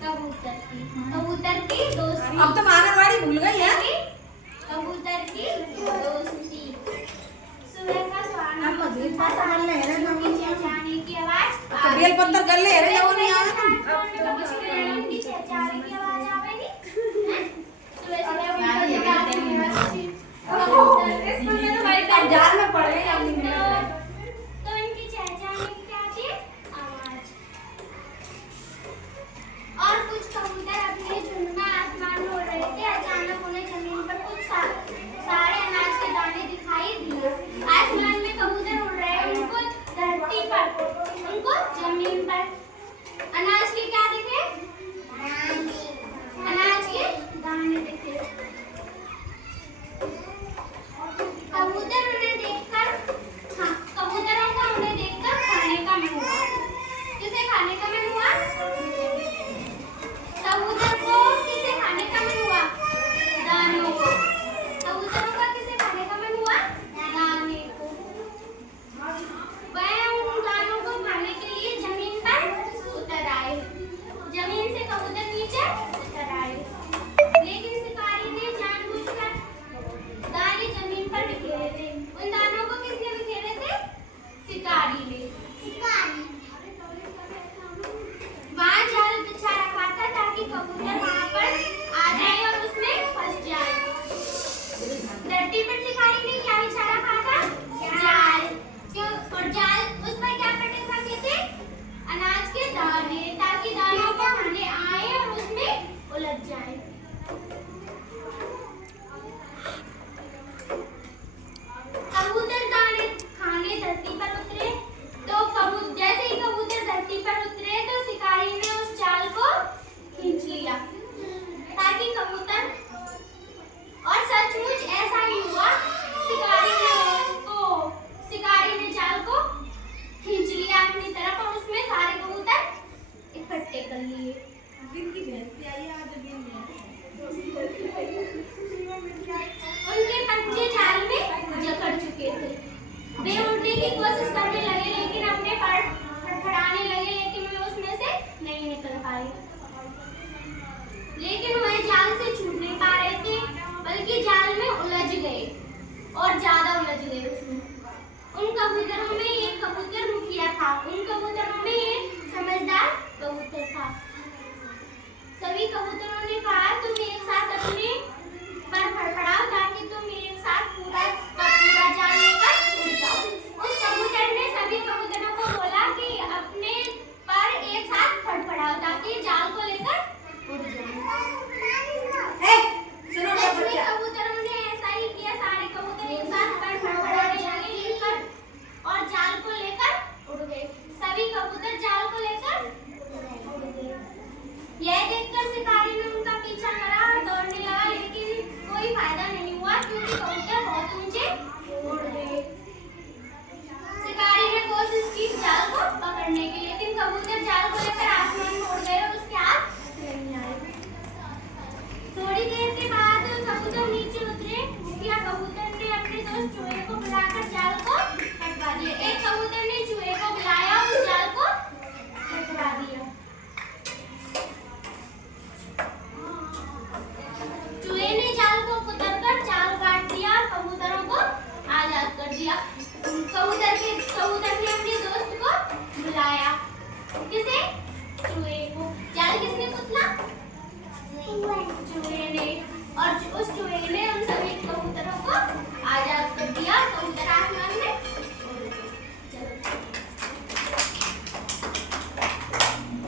कबूतर की दोस्ती। अब तो आंगनवाड़ी भूल गई है। कबूतर की दोस्ती। सुबह का स्वागत चहचहाने की आवाज। बेल पत्तर कर ले रे वो नहीं आवे। की चहचहाने की आवाज आवेगी। सुबह सुबह स्कूल में तो भाई जाल में पड़ गए अब नहीं तो इनकी चहचहाने की क्या थी? आवाज। और कुछ कबूतर अपने झुंड में आसमान में उड़ रहे थे। अचानक उन्हें जमीन पर कुछ सारे अनाज के दाने दिखाई दिए। आसमान में कबूतर उड़ रहे हैं, उनको धरती पर, उनको जमीन पर अनाज के क्या दिखे? अनाज के दाने दिखे। कबूतरों को उन्हें देखकर खाने का मन हुआ। किसे खाने का मन हुआ? कबूतर को किसे खाने का मन हुआ? दानों को। कबूतरों का किसे खाने का मन हुआ? दाने को। वह उन दानों को खाने के लिए जमीन पर उतर आए। जमीन से कबूतर नीचे उतर आए, लेकिन शिकारी ने जानबूझकर दाने जमीन पर बिखेरे थे। उन दानों को किसने बिखेरे थे? शिकारी ने। वहाँ जाल बिछा रखा था ताकि कबूतर वहाँ पर आ जाए और उसमें फंस जाए। धरती पर शिकारी ने क्या बिछा रखा था? जाल। क्यों? और जाल उस पर क्या पटे रखे थे? अनाज के दाने, ताकि दानों को खाने आए और उसमें उलझ जाए। कबूतर दाने खाने धरती पर उतरे तो जैसे ही कबूतर धरती पर उतरे तो शिकारी ने उस जाल को खींच लिया ताकि कबूतर, और सचमुच ऐसा ही हुआ। शिकारी ने जाल को खींच लिया अपनी तरफ और उसमें सारे कबूतर इकट्ठे कर लिए। उनके बच्चे जाल में जकड़ चुके थे। वे उड़ने की कोशिश करने लगे, लेकिन अपने पर फड़फड़ाने लगे, लेकिन वे उसमें से नहीं निकल पाए। लेकिन वह जाल से छूट नहीं पा रहे थे, बल्कि जाल में उलझ गए और ज्यादा उलझ गए उसमें। उन कबूतरों में एक कबूतर मुखिया था। उन कबूतरों में एक समझदार कबूतर था। सभी कबूतरों ने कहा, तुम एक साथ अपने पर फड़फड़ाओ ताकि तुम एक साथ पूरा जाल लेकर उड़ जाओ। उस कबूतर ने सभी कबूतरों को बोला कि अपने पर एक साथ फड़फड़ाओ ताकि जाल को लेकर उड़ जाए। सभी कबूतरों ने ऐसा ही किया। सारे कबूतर एक साथ पर फड़फड़ाने लगे और जाल को लेकर उड़ गए। सभी कबूतर जाल को लेकर उड़ गए। यह देखकर शिकारी ने उनका पीछा करा और दौड़ने लगा, लेकिन कोई फायदा नहीं हुआ क्योंकि कबूतर बहुत ऊंचे उड़ गए। शिकारी ने कोशिश की जाल को पकड़ने की, लेकिन कबूतर जाल को लेकर आसमान में उड़ गए और उसके हाथ नहीं आए। थोड़ी देर के बाद कबूतर नीचे उतरे। मुखिया कबूतर ने अपने दोस्त चूहे को बुलाकर जाल को हटवा दिया। एक कबूतर ने चूहे को बुलाया और उस जाल को हटवा दिया। चूहे ने जाल को कुतरकर जाल काट दिया और कबूतरों को आजाद कर दिया। कबूतर ने अपने दोस्त को बुलाया। किसे? चूहे